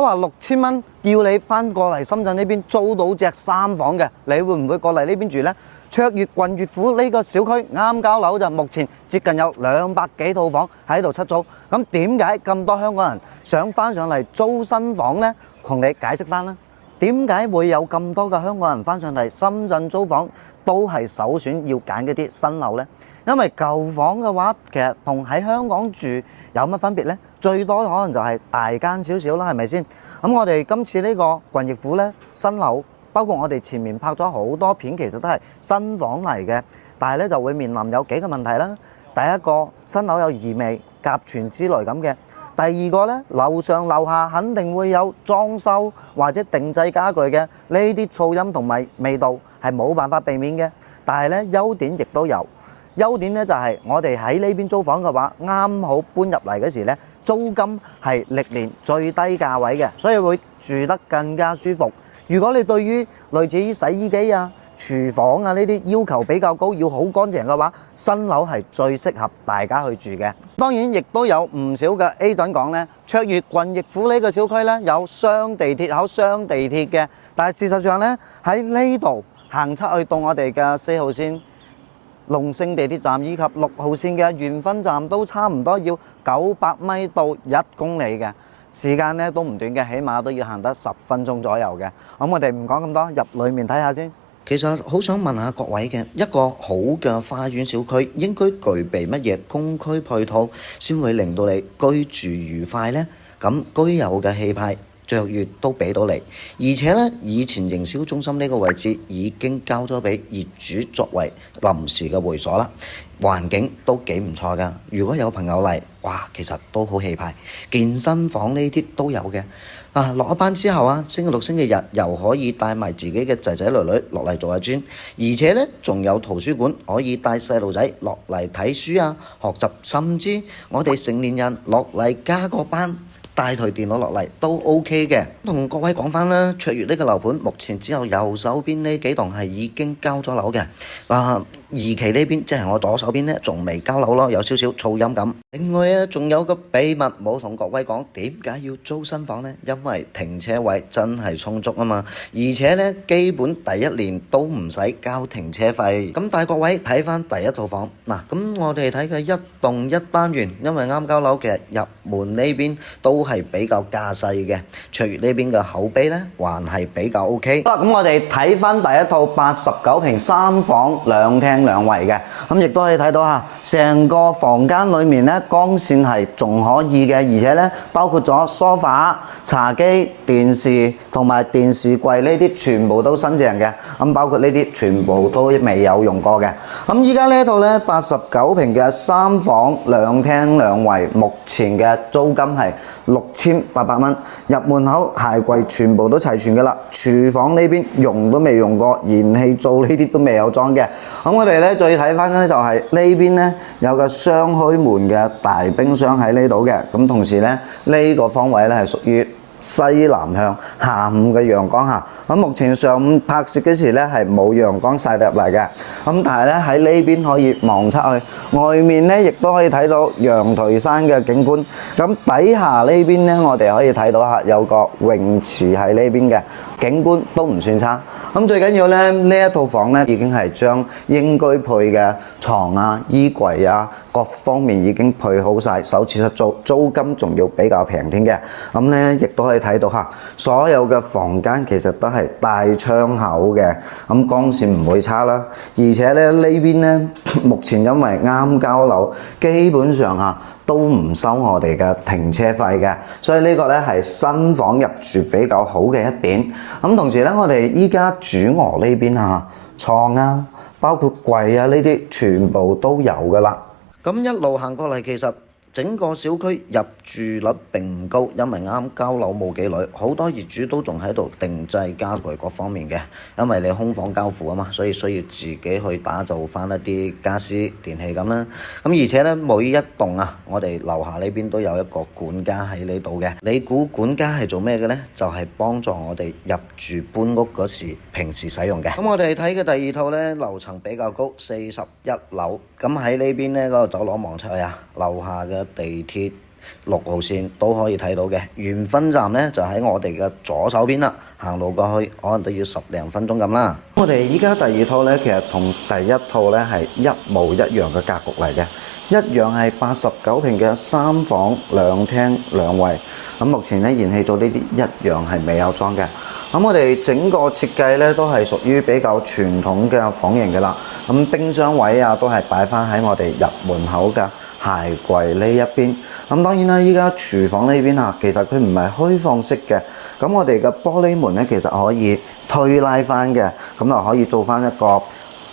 都話6000蚊叫你翻過嚟深圳呢邊租到隻3房嘅，你會唔會過嚟呢邊住呢？卓越郡悅府呢個小區啱交樓就目前接近有200幾套房喺度出租。咁點解咁多香港人想翻上嚟租新房呢？同你解釋翻啦。點解會有咁多嘅香港人翻上嚟深圳租房，都係首選要揀嗰啲新樓呢？因為舊房嘅話，其實同喺香港住有乜分別呢？最多可能就係大間少少啦，係咪先？咁我哋今次呢個郡悅府呢，新樓，包括我哋前面拍咗好多片，其實都係新房嚟嘅，但係咧就會面臨有幾個問題啦。第一個，新樓有異味、甲醛之類咁嘅；第二個咧，樓上樓下肯定會有裝修或者定製家具嘅，呢啲噪音同埋味道係冇辦法避免嘅。但係咧，優點亦都有。優點咧就係我哋喺呢邊租房嘅話，啱好搬入嚟嗰時咧，租金係歷年最低價位嘅，所以會住得更加舒服。如果你對於類似於洗衣機啊、廚房啊呢啲要求比較高，要好乾淨嘅話，新樓係最適合大家去住嘅。當然，亦都有唔少嘅 agent 講呢，卓越郡悅府呢個小區呢，有雙地鐵口、雙地鐵嘅，但係事實上呢，喺呢度行出去到我哋嘅4號線龍勝地鐵站以及6號線嘅元芬站都差唔多要900米到1公里嘅。時間咧都唔短嘅，起碼都要行得10分鐘左右嘅。咁我哋唔講咁多，入裡面睇下先。其實好想問下各位嘅，一個好嘅花園小區應該具備乜嘢公區配套，先會令到你居住愉快呢？咁居有嘅氣派，卓越都俾到你，而且咧，以前營銷中心呢個位置已經交咗俾業主作為臨時嘅會所啦，環境都幾唔錯㗎。如果有朋友嚟，哇，其實都好氣派，健身房呢啲都有嘅。落咗班之後啊，星期六、星期日又可以帶埋自己嘅仔仔女女落嚟做下專，而且咧仲有圖書館可以帶細路仔落嚟睇書啊、學習，甚至我哋成年人落嚟加個班。帶台電腦落嚟都 OK 嘅。同各位講翻啦，卓越呢個樓盤目前只有右手邊呢幾棟係已經交咗樓嘅，二期呢邊即係我左手邊呢，仲未交樓咯，有少少噪音感。另外啊，仲有個秘密冇同各位講，點解要租新房呢？因為停車位真係充足啊嘛，而且呢，基本第1年都唔使交停車費。咁帶各位睇翻第一套房嗱，咁我哋睇嘅一棟1單元，因為啱交樓，其實入門呢邊都係比較架勢嘅，卓越呢邊嘅口碑呢，還係比較 OK。好啦，咁我哋睇翻第一套89平3房2廳2衛嘅，咁亦都可以睇到嚇，成個房間裏面呢，光線係仲可以嘅，而且呢，包括咗梳化、茶几、電視同埋電視櫃呢啲全部都新淨嘅，咁包括呢啲全部都未有用過嘅。咁依家呢一套呢89平嘅3房2廳2衛，目前嘅租金係6800蚊，入門口鞋櫃全部都齊全嘅啦，廚房呢邊用都未用過，燃氣灶呢啲都未有裝嘅。咁我哋咧再睇翻咧就係呢邊咧有個雙開門嘅大冰箱喺呢度嘅，咁同時咧呢個方位咧係屬於西南向，下午嘅陽光下，咁目前上午拍攝嗰時咧係冇陽光曬入嚟嘅，咁但係咧喺呢邊可以望出去，外面咧亦都可以睇到羊頹山嘅景觀。咁底下呢邊咧我哋可以睇到下有個泳池喺呢邊嘅景觀都唔算差。咁最緊要咧呢一套房咧已經係將應該配嘅床啊、衣櫃啊各方面已經配好晒，首次出租，租金仲要比較平啲嘅。咁咧亦都可以睇到嚇，所有嘅房間其實都係帶窗口嘅，咁光線唔會差啦。而且咧呢邊咧，目前因為啱交樓，基本上嚇都唔收我哋嘅停車費嘅，所以呢個咧係新房入住比較好嘅一點。咁同時咧，我哋依家主卧呢邊嚇，牀啊，包括櫃啊呢啲全部都有噶啦。咁一路行過嚟，其實整個小區入住率並唔高，因為啱交樓冇幾耐，好多業主都仲喺度定製家具各方面嘅，因為你空房交付啊嘛，所以需要自己去打造翻一啲家私電器咁啦。咁而且咧，每一棟啊，我哋樓下呢邊都有一個管家喺呢度嘅。你估管家係做咩嘅呢？就係幫助我哋入住搬屋嗰時平時使用嘅。咁我哋睇嘅第二套呢，樓層比較高，41樓。咁喺呢邊呢，嗰個走廊望出去啊，樓下嘅地鐵6號線都可以睇到嘅。原分站呢就喺我哋嘅左手邊啦，行路過去可能都要10零分鐘咁啦。我哋依家第二套呢，其實同第一套呢係一模一樣嘅格局嚟嘅，一樣係89平嘅3房2廳2衛。咁目前呢，燃氣組呢啲一樣係未有裝嘅。咁我哋整個設計咧都係屬於比較傳統嘅房型嘅啦。咁冰箱位啊都係擺翻喺我哋入門口嘅鞋櫃呢一邊。咁當然啦，依家廚房呢邊啊，其實佢唔係開放式嘅。咁我哋嘅玻璃門咧其實可以推拉翻嘅，咁就可以做翻一個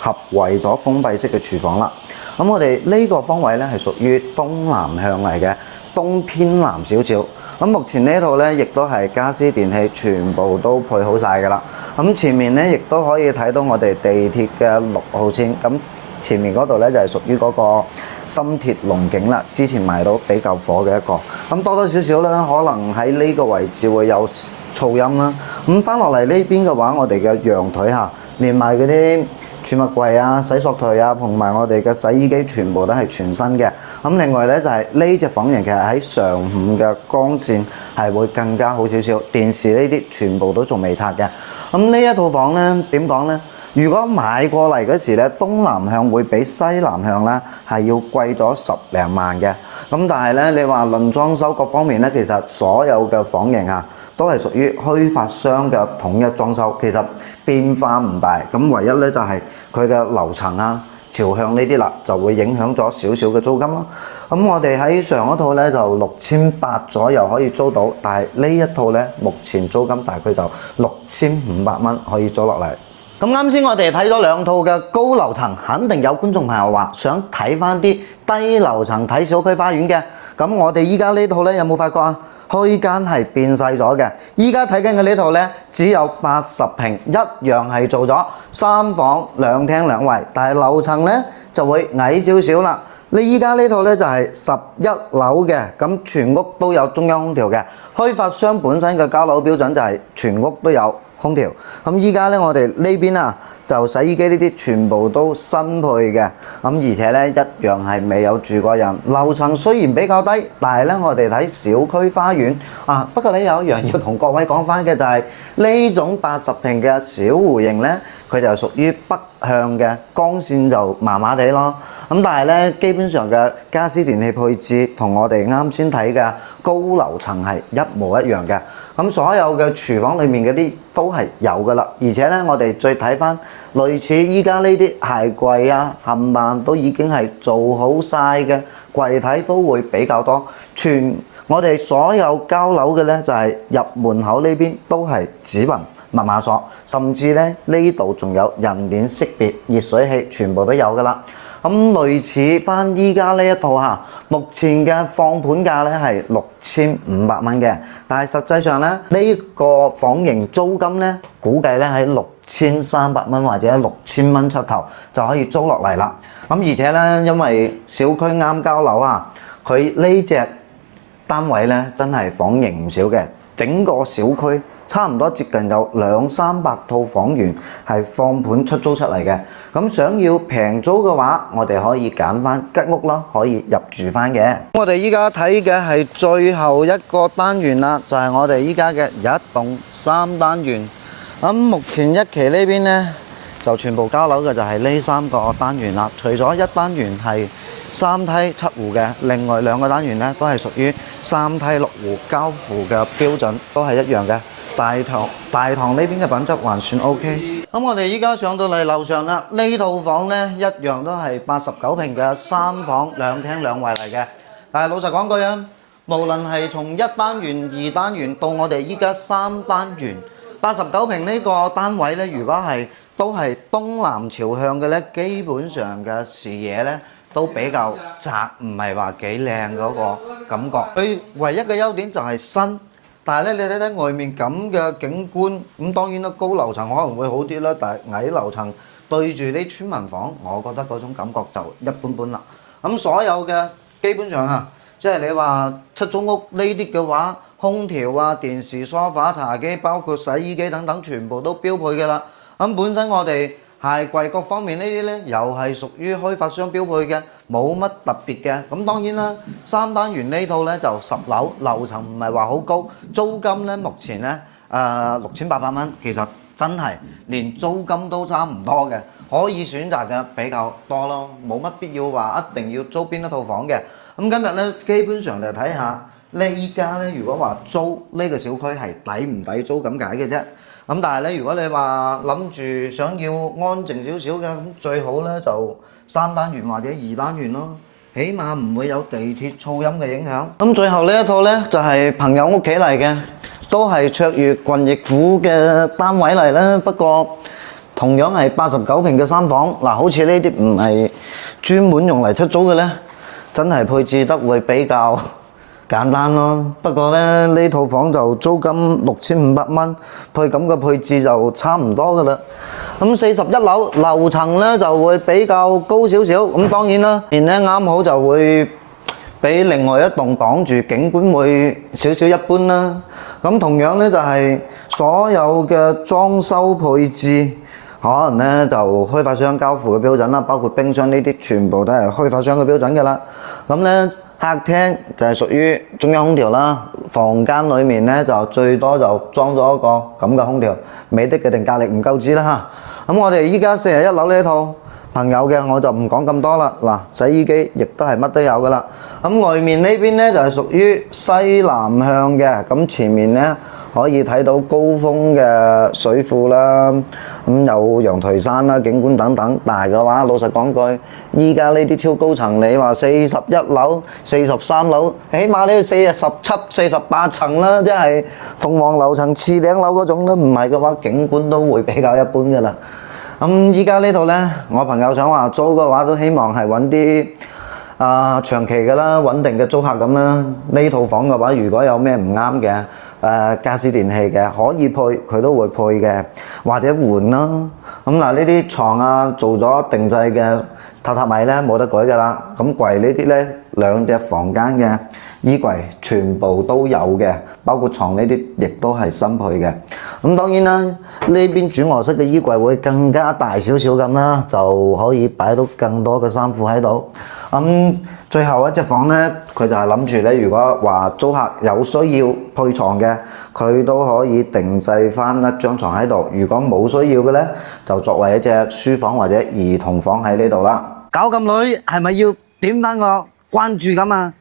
合圍咗封閉式嘅廚房啦。咁我哋呢個方位咧係屬於東南向嚟嘅，東偏南少少。咁目前呢套咧，亦都係家私電器全部都配好晒㗎啦。咁前面咧，亦都可以睇到我哋地鐵嘅6號線。咁前面嗰度咧就係屬於嗰個深鐵龍景啦。之前賣到比較火嘅一個。咁多多少少咧，可能喺呢個位置會有噪音啦。咁翻落嚟呢邊嘅話，我哋嘅陽台下連埋嗰啲儲物櫃啊、洗索台啊，同埋我哋嘅洗衣機全部都係全新嘅。咁另外咧就係呢隻房型其實喺上午嘅光線係會更加好少少。電視呢啲全部都仲未拆嘅。咁呢一套房咧點講咧？如果買過嚟嗰時咧，東南向會比西南向咧係要貴咗10零萬嘅。咁但係咧，你話論裝修各方面咧，其實所有嘅房型啊，都係屬於開發商嘅統一裝修，其實變化唔大。咁唯一咧就係佢嘅樓層啊、朝向呢啲啦，就會影響咗少少嘅租金咯。咁我哋喺上一套咧就6800左右可以租到，但係呢一套咧目前租金大概就6500蚊可以租落嚟。咁啱先我哋睇咗2套嘅高樓層，肯定有觀眾朋友話想睇翻啲低樓層睇小區花園嘅。咁我哋依家呢套咧有冇發覺啊？區間係變細咗嘅。依家睇緊嘅呢套咧只有80平，一樣係做咗3房2廳2衛，但係樓層咧就會矮少少啦。你依家呢套咧就係11樓嘅，咁全屋都有中央空調嘅。開發商本身嘅交樓標準就係全屋都有空調。咁依家咧我哋呢邊啊就洗衣機呢啲全部都新配嘅，咁而且咧一樣係未有住過人。樓層雖然比較低，但係咧我哋睇小區花園啊。不過咧有一樣要同各位講翻嘅就係呢種80平嘅小戶型咧，佢就屬於北向嘅，光線就麻麻地咯。咁但係咧基本上嘅家私電器配置同我哋啱先睇嘅高樓層係一模一樣嘅。咁所有嘅廚房裡面嗰啲都係有㗎啦，而且咧我哋再睇翻類似依家呢啲鞋櫃啊，冚唪唥都已經係做好晒嘅，櫃體都會比較多。我哋所有交樓嘅咧就係入門口呢邊都係指紋密碼鎖，甚至咧呢度仲有人臉識別、熱水器，全部都有㗎啦。咁類似翻依家呢一套嚇，目前嘅放盤價咧係6500蚊嘅，但係實際上咧呢個房型租金咧估計咧喺6300蚊或者6000蚊出頭就可以租落嚟啦。咁而且咧因為小區啱交樓啊，佢呢隻單位咧真係房型唔少嘅，整個小區差唔多接近有200-300套房源係放盤出租出嚟嘅。咁想要平租嘅話，我哋可以揀翻吉屋啦，可以入住翻嘅。我哋依家睇嘅係最後一個單元啦，就係我哋依家嘅1棟3單元。咁目前一期呢邊呢，就全部交樓嘅就係呢3個單元啦。除咗一單元係3梯7戶嘅，另外2個單元呢都係屬於3梯6戶交付嘅標準，都係一樣嘅。大堂呢邊嘅品質還算 OK。咁我哋依家上到嚟樓上啦，呢套房呢一樣都係89平嘅3房2廳2衛嚟嘅。但係老實講句啊，無論係從1單元、2單元到我哋依家3單元，89平呢個單位呢，如果都係東南朝向嘅呢，基本上嘅視野呢都比較窄，唔係話幾靚嗰個感覺。佢唯一嘅優點就係新。但係咧，你睇睇外面咁嘅景觀，咁當然啦，高樓層可能會好啲啦。但係矮樓層對住啲村民房，我覺得嗰種感覺就一般般啦。咁所有嘅基本上嚇，即係你話出租屋呢啲嘅話，空調啊、電視、梳化、茶几，包括洗衣機等等，全部都標配嘅啦。咁本身我哋鞋櫃各方面呢啲咧，又係屬於開發商標配嘅，冇乜特別嘅。咁當然啦，三單元呢套咧就10樓，樓層唔係話好高，租金咧目前咧6800蚊，其實真係連租金都差唔多嘅，可以選擇嘅比較多咯，冇乜必要話一定要租邊一套房嘅。咁今日咧基本上就睇下咧，依家咧如果話租呢個小區係抵唔抵租咁解嘅啫。咁但係咧，如果你話諗住想要安靜少少嘅，咁最好咧就3單元或者2單元咯，起碼唔會有地鐵噪音嘅影響。咁最後呢一套咧就係朋友屋企嚟嘅，都係卓越郡役府嘅單位嚟啦。不過同樣係89平嘅3房，嗱好似呢啲唔係專門用嚟出租嘅咧，真係配置得會比較簡單咯。不過咧呢套房就租金6500蚊，配咁嘅配置就差唔多噶啦。咁41樓樓層咧就會比較高少少，咁當然啦，面咧啱好就會俾另外一棟擋住，景觀會少少一般啦。咁同樣咧就係所有嘅裝修配置，可能咧就開發商交付嘅標準啦，包括冰箱呢啲全部都係開發商嘅標準㗎啦。咁咧客廳就係屬於中央空調啦，房間裡面咧就最多就裝咗一個咁嘅空調，美的嘅定格力唔夠知啦嚇。咁我哋依家41樓呢一套朋友嘅我就唔講咁多啦。嗱，洗衣機亦都係乜都有㗎啦。咁外面呢邊咧就係屬於西南向嘅，咁前面咧可以睇到高峰嘅水庫啦，咁有羊蹄山啦、景觀等等。但係嘅話，老實講句，依家呢啲超高層，你話41樓、43樓，起碼都要47、48層啦，即係鳳凰樓層、次頂樓嗰種都唔係嘅話，景觀都會比較一般㗎啦。咁依家呢度咧，我朋友想話租嘅話，都希望係揾啲長期嘅啦，穩定嘅租客咁啦。呢套房嘅話，如果有咩唔啱嘅，家私電器嘅可以配，佢都會配嘅，或者換啦。咁嗱，呢啲床啊做咗定制嘅榻榻米咧冇得改㗎啦。咁櫃呢啲咧2隻房間嘅衣櫃全部都有嘅，包括床呢啲亦都係新配嘅。咁當然啦，呢邊主臥室嘅衣櫃會更加大少少咁啦，就可以擺到更多嘅衫褲喺度。最後一隻房咧，佢就係諗住咧，如果話租客有需要配床嘅，佢都可以定製翻一張床喺度。如果冇需要嘅咧，就作為一隻書房或者兒童房喺呢度啦。搞咁耐係咪要點翻個關注咁啊？